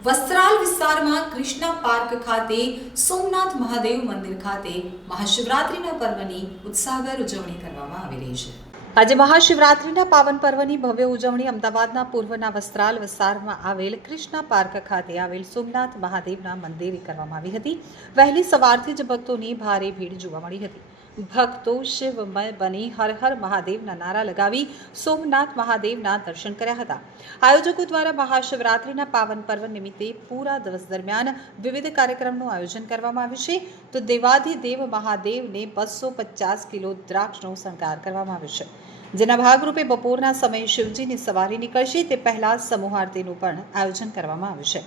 વસ્ત્રાલ વિસ્તારમાં કૃષ્ણા પાર્ક ખાતે, સોમનાથ મહાદેવ મંદિર ખાતે મહાશિવરાત્રિના પર્વની ઉત્સાહભેર ઉજવણી કરવામાં આવી રહી છે. આજે મહાશિવરાત્રિના પાવન પર્વની ભવ્ય ઉજવણી અમદાવાદના પૂર્વના વસ્ત્રાલ વિસ્તારમાં આવેલ કૃષ્ણા પાર્ક ખાતે આવેલ સોમનાથ મહાદેવના મંદિરે કરવામાં આવી હતી. વહેલી સવારથી જ ભક્તોની ભારે ભીડ જોવા મળી હતી. ભક્તો શિવમય બની હર હર મહાદેવના નારા લગાવી સોમનાથ મહાદેવના દર્શન કર્યા હતા. આયોજકો દ્વારા મહાશિવરાત્રિના પાવન પર્વ નિમિત્તે પૂરા દિવસ દરમિયાન વિવિધ કાર્યક્રમનું આયોજન કરવામાં આવ્યું છે. તો દેવાધિદેવ મહાદેવને બસો પચાસ કિલો દ્રાક્ષનો શણગાર કરવામાં આવ્યો છે. જેના ભાગરૂપે બપોરના સમયે શિવજીની સવારી નીકળશે તે પહેલા સમૂહ આરતીનું પણ આયોજન કરવામાં આવશે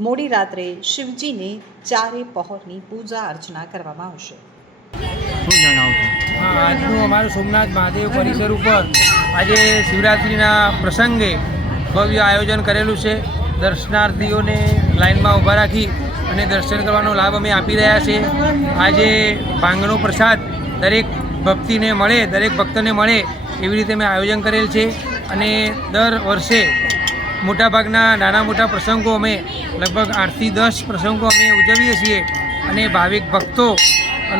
મોડી રાત્રે શિવજીને ચારે પહોરની પૂજા અર્ચના કરવામાં આવશે. શું જણાવશો આજનું અમારું સોમનાથ મહાદેવ પરિસર ઉપર આજે શિવરાત્રિના પ્રસંગે ભવ્ય આયોજન કરેલું છે. દર્શનાર્થીઓને લાઇનમાં ઊભા રાખી અને દર્શન કરવાનો લાભ અમે આપી રહ્યા છીએ. આજે ભાંગનો પ્રસાદ દરેક ભક્તિને મળે, દરેક ભક્તને મળે એવી રીતે મેં આયોજન કરેલ છે. અને દર વર્ષે મોટાભાગના નાના મોટા પ્રસંગો અમે લગભગ આઠથી દસ પ્રસંગો અમે ઉજવીએ છીએ. અને ભાવિક ભક્તો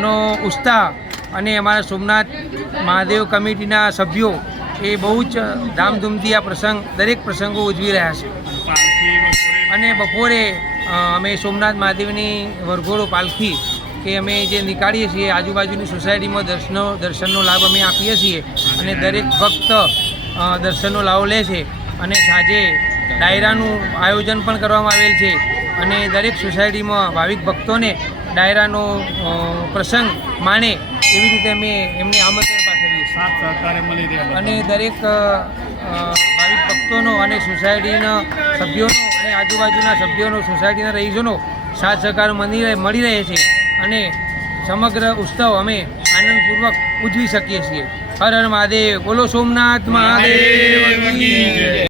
નો ઉત્સાહ અને અમારા સોમનાથ મહાદેવ કમિટીના સભ્યો એ બહુ જ ધામધૂમથી આ પ્રસંગ, દરેક પ્રસંગો ઉજવી રહ્યા છે. અને બપોરે અમે સોમનાથ મહાદેવની વરઘોડો પાલખી કે અમે જે નીકાળીએ છીએ આજુબાજુની સોસાયટીમાં દર્શનો દર્શનનો લાભ અમે આપીએ છીએ અને દરેક ભક્ત દર્શનનો લાભ લે છે. અને સાંજે ડાયરાનું આયોજન પણ કરવામાં આવેલ છે અને દરેક સોસાયટીમાં ભાવિક ભક્તોને ડાયરાનો પ્રસંગ માણે એવી રીતે અમે એમને આમંત્રણ પાઠવીએ છીએ. સાથ સહકારે અને દરેક ભાવિક ભક્તોનો અને સોસાયટીના સભ્યોનો અને આજુબાજુના સભ્યોનો સોસાયટીના રહીશોનો સાથ સહકાર મળી રહે મળી રહે છે. અને સમગ્ર ઉત્સવ અમે આનંદપૂર્વક ઉજવી શકીએ છીએ હર હર મહાદેવ બોલો સોમનાથ મહાદેવ.